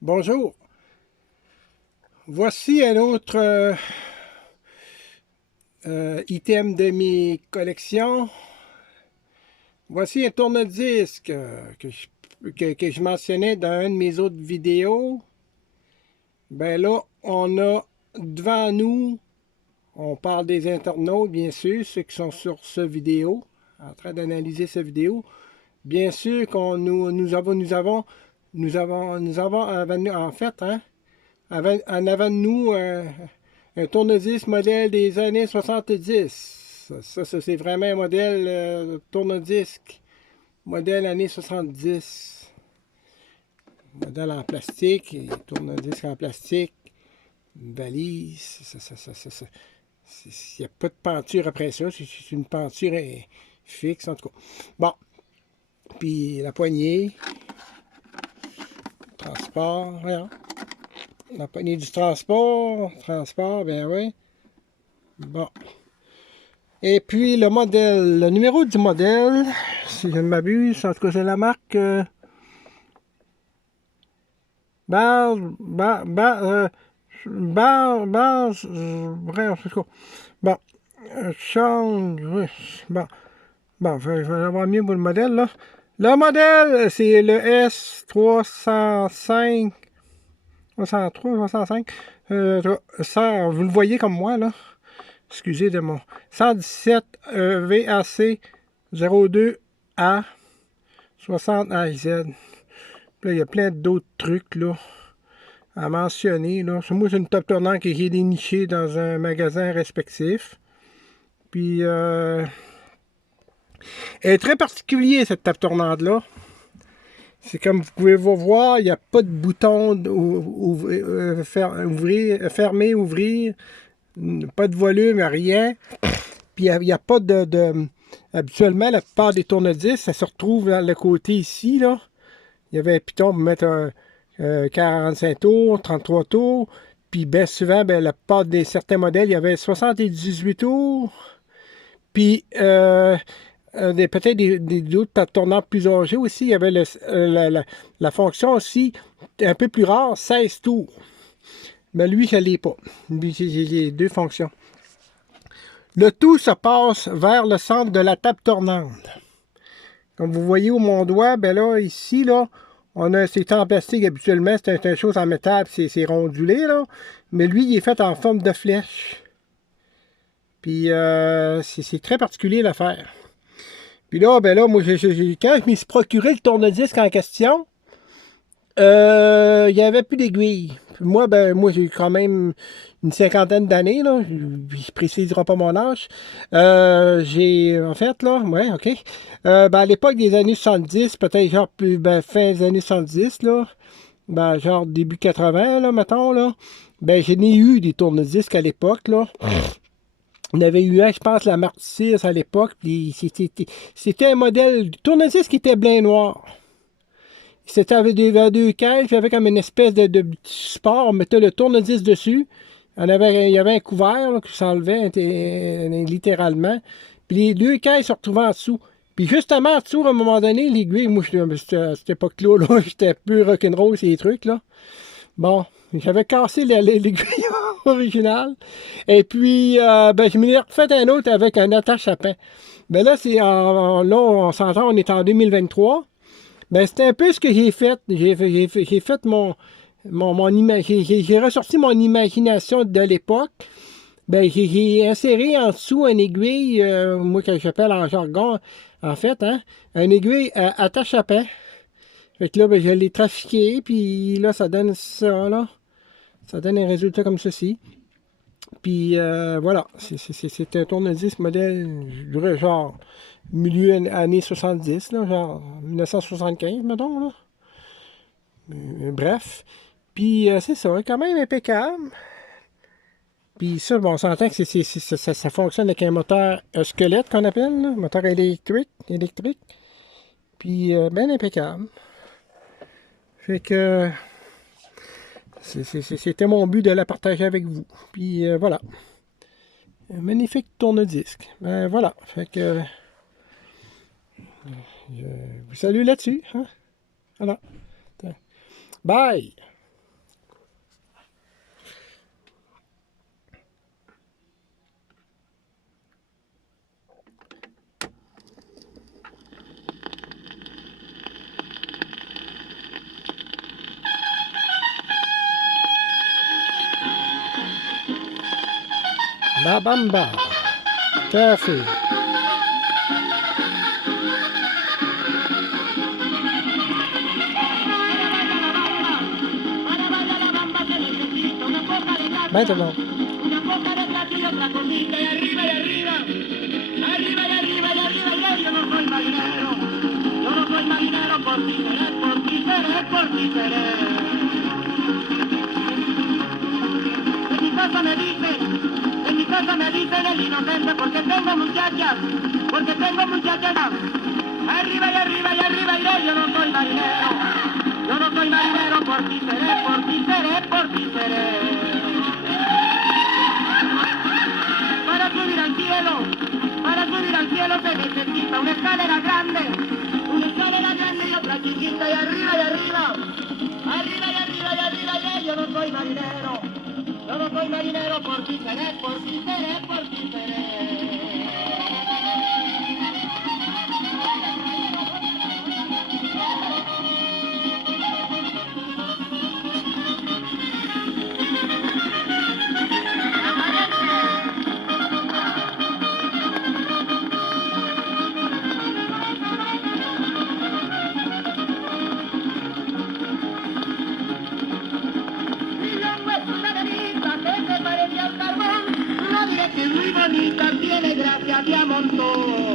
Bonjour. Voici un autre item de mes collections. Voici un tourne-disque que je mentionnais dans une de mes autres vidéos. Ben là, on a devant nous, on parle des internautes, bien sûr, ceux qui sont sur ce vidéo, en train d'analyser cette vidéo. Bien sûr qu'on nous avons, en fait, hein, en avant de nous, un tourne-disque modèle des années 70. Ça c'est vraiment un modèle tourne-disque modèle années 70. Modèle en plastique, tourne-disque en plastique, une valise. Il n'y a pas de penture après ça. C'est une penture fixe, en tout cas. Bon. Puis la poignée. Transport. Voilà. La poignée du transport. Transport, ben oui. Bon. Et puis le modèle, le numéro du modèle, si je ne m'abuse, en tout cas c'est la marque Base, bref, en tout cas. Bon, change, oui, bon, je vais avoir mieux pour le modèle, là. Le modèle, c'est le S305, 303, 305, ça, vous le voyez comme moi, là. Excusez de mon 117 VAC 02A 60 AZ. Là, il y a plein d'autres trucs là, à mentionner. Là. Moi, c'est une table tournante que j'ai dénichée dans un magasin respectif. Puis, elle est très particulière, cette table tournante-là. C'est comme vous pouvez voir, il n'y a pas de bouton fermer, ouvrir, pas de volume, rien. Puis il n'y a pas habituellement, la plupart des tourne-disques, ça se retrouve dans le côté ici, là. Il y avait un piton pour mettre 45 tours, 33 tours. Puis bien souvent, la plupart des certains modèles, il y avait 78 tours. Puis peut-être d'autres tournants plus âgés aussi. Il y avait la fonction aussi un peu plus rare, 16 tours. Mais lui, je ne l'ai pas. Lui, j'ai deux fonctions. Le tout se passe vers le centre de la table tournante. Comme vous voyez au mon doigt, ben là, ici, là, on a, c'est en plastique habituellement, c'est une chose en métal, c'est rondulé, là. Mais lui, il est fait en forme de flèche. Puis, c'est très particulier l'affaire. Puis là, ben là, moi, quand je me suis procuré le tourne-disque en question, il n'y avait plus d'aiguille. Moi, moi, j'ai quand même une cinquantaine d'années, là. Je ne préciserai pas mon âge. J'ai, en fait, là, ouais, OK. À l'époque des années 70, peut-être genre fin des années 70, là, genre début 80, là, mettons, là, je n'ai eu des tourne-disques à l'époque, là. On avait eu un, je pense, la marque 6 à l'époque, puis c'était un modèle de tourne-disque qui était blanc noir. C'était avec deux caisses, j'avais comme une espèce de petit support, on mettait le tourne-disque dessus. Il y avait un couvert là, qui s'enlevait littéralement. Puis les deux caisses se retrouvaient en dessous. Puis justement, en dessous, à un moment donné, l'aiguille, moi, à cette époque-là, j'étais plus rock'n'roll, ces trucs, là. Bon, j'avais cassé l'aiguille originale. Et puis, je m'en ai refait un autre avec un attache à pain. Là, là, on s'entend, on est en 2023. C'est un peu ce que j'ai fait. J'ai fait j'ai ressorti mon imagination de l'époque. J'ai inséré en dessous une aiguille, moi que j'appelle en jargon, en fait, hein, une aiguille attache à pain. Fait que là, je l'ai trafiqué, puis là, ça donne ça, là. Ça donne un résultat comme ceci. Puis voilà, c'est un tourne-disque modèle, je dirais genre milieu années 70, là, genre 1975, mettons, là. Bref. Puis c'est ça, quand même impeccable. Puis ça, bon, on s'entend que ça fonctionne avec un moteur squelette qu'on appelle, là, moteur électrique. Puis bien impeccable. Fait que c'était mon but de la partager avec vous. Puis voilà. Un magnifique tourne-disque. Voilà. Fait que je vous salue là-dessus. Hein? Voilà. Bye! La Bamba. Careful. Mételo. Una copa de plata y otra cosita, y arriba y arriba, arriba y arriba y arriba y arriba. Yo no soy marinero, yo no soy marinero, por ti seré, por ti seré, por ti seré. En mi casa me dicen el inocente porque tengo muchachas, arriba y arriba y arriba iré. Yo no soy marinero, yo no soy marinero, por ti seré, por ti seré, por ti seré. Para subir al cielo se necesita una escalera grande y otra chiquita, y arriba y arriba, arriba y arriba y arriba y yo no soy marinero, por ti seré, por ti seré, por ti seré. Que es muy bonita, tiene gracia de a montón.